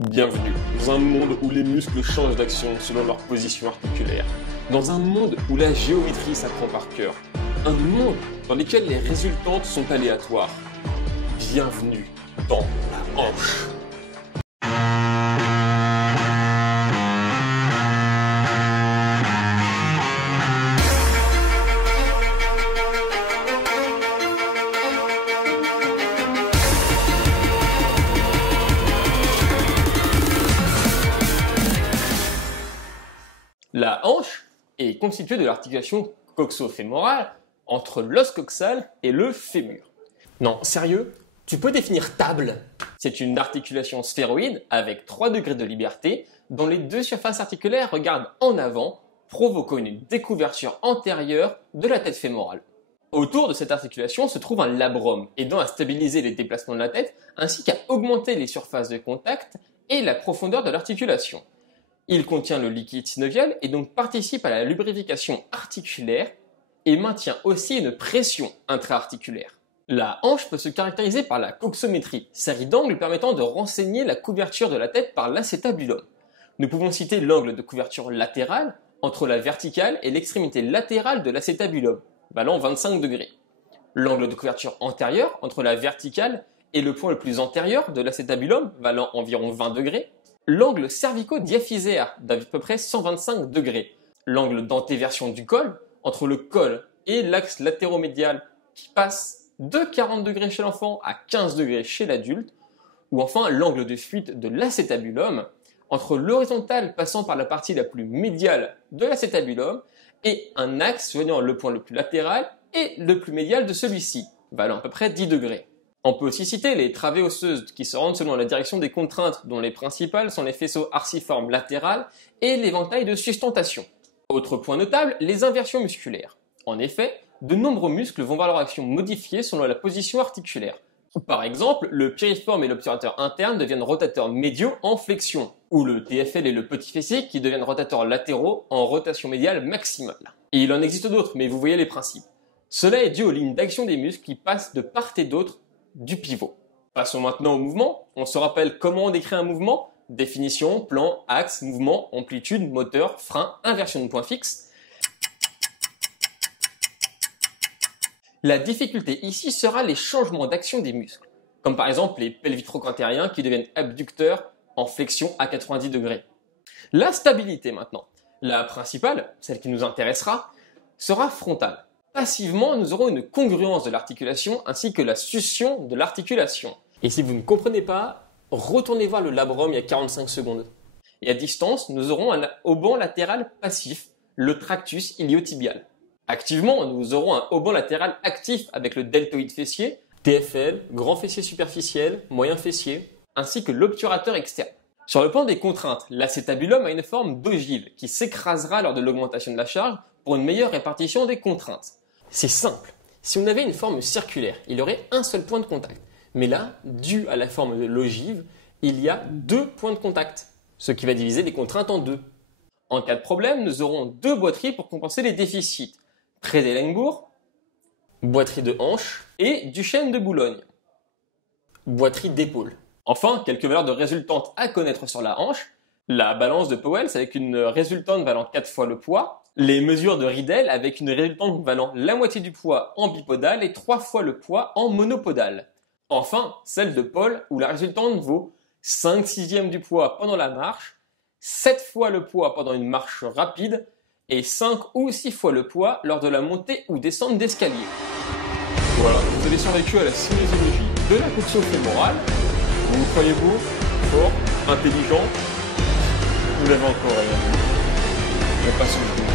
Bienvenue dans un monde où les muscles changent d'action selon leur position articulaire. Dans un monde où la géométrie s'apprend par cœur. Un monde dans lequel les résultantes sont aléatoires. Bienvenue dans la hanche. La hanche est constituée de l'articulation coxo-fémorale entre l'os coxal et le fémur. Non, sérieux, tu peux définir table? C'est une articulation sphéroïde avec 3 degrés de liberté dont les deux surfaces articulaires regardent en avant, provoquant une découverture antérieure de la tête fémorale. Autour de cette articulation se trouve un labrum, aidant à stabiliser les déplacements de la tête ainsi qu'à augmenter les surfaces de contact et la profondeur de l'articulation. Il contient le liquide synovial et donc participe à la lubrification articulaire et maintient aussi une pression intra-articulaire. La hanche peut se caractériser par la coxométrie, série d'angles permettant de renseigner la couverture de la tête par l'acétabulum. Nous pouvons citer l'angle de couverture latérale entre la verticale et l'extrémité latérale de l'acétabulum, valant 25 degrés. L'angle de couverture antérieure entre la verticale et le point le plus antérieur de l'acétabulum, valant environ 20 degrés. L'angle cervico-diaphysaire d'à peu près 125 degrés. L'angle d'antéversion du col, entre le col et l'axe latéromédial, qui passe de 40 degrés chez l'enfant à 15 degrés chez l'adulte. Ou enfin l'angle de fuite de l'acétabulum, entre l'horizontale passant par la partie la plus médiale de l'acétabulum et un axe joignant le point le plus latéral et le plus médial de celui-ci, valant à peu près 10 degrés. On peut aussi citer les travées osseuses qui se rendent selon la direction des contraintes, dont les principales sont les faisceaux arciformes latérales et l'éventail de sustentation. Autre point notable, les inversions musculaires. En effet, de nombreux muscles vont voir leur action modifiée selon la position articulaire. Par exemple, le piriforme et l'obturateur interne deviennent rotateurs médiaux en flexion, ou le TFL et le petit fessier qui deviennent rotateurs latéraux en rotation médiale maximale. Et il en existe d'autres, mais vous voyez les principes. Cela est dû aux lignes d'action des muscles qui passent de part et d'autre du pivot. Passons maintenant au mouvement. On se rappelle comment on décrit un mouvement? Définition, plan, axe, mouvement, amplitude, moteur, frein, inversion de point fixe. La difficulté ici sera les changements d'action des muscles, comme par exemple les pelvitroquintériens qui deviennent abducteurs en flexion à 90 degrés. La stabilité maintenant. La principale, celle qui nous intéressera, sera frontale. Passivement, nous aurons une congruence de l'articulation ainsi que la succion de l'articulation. Et si vous ne comprenez pas, retournez voir le labrum il y a 45 secondes. Et à distance, nous aurons un hauband latéral passif, le tractus iliotibial. Activement, nous aurons un hauband latéral actif avec le deltoïde fessier, TFL, grand fessier superficiel, moyen fessier, ainsi que l'obturateur externe. Sur le plan des contraintes, l'acétabulum a une forme d'ogive qui s'écrasera lors de l'augmentation de la charge pour une meilleure répartition des contraintes. C'est simple. Si on avait une forme circulaire, il y aurait un seul point de contact. Mais là, dû à la forme de l'ogive, il y a 2 points de contact, ce qui va diviser les contraintes en 2. En cas de problème, nous aurons 2 boiteries pour compenser les déficits. Trait-Delengbourg, boiterie de hanche et Duchesne de Boulogne, boiterie d'épaule. Enfin, quelques valeurs de résultantes à connaître sur la hanche. La balance de Powell avec une résultante valant 4 fois le poids. Les mesures de Riedel avec une résultante valant la moitié du poids en bipodal et 3 fois le poids en monopodal. Enfin, celle de Paul où la résultante vaut 5/6 du poids pendant la marche, 7 fois le poids pendant une marche rapide et 5 ou 6 fois le poids lors de la montée ou descente d'escalier. Voilà, vous avez survécu à la sinusiologie de la coxo-fémorale. Vous me croyez beau, fort, intelligent? Vous l'avez encore, je passe au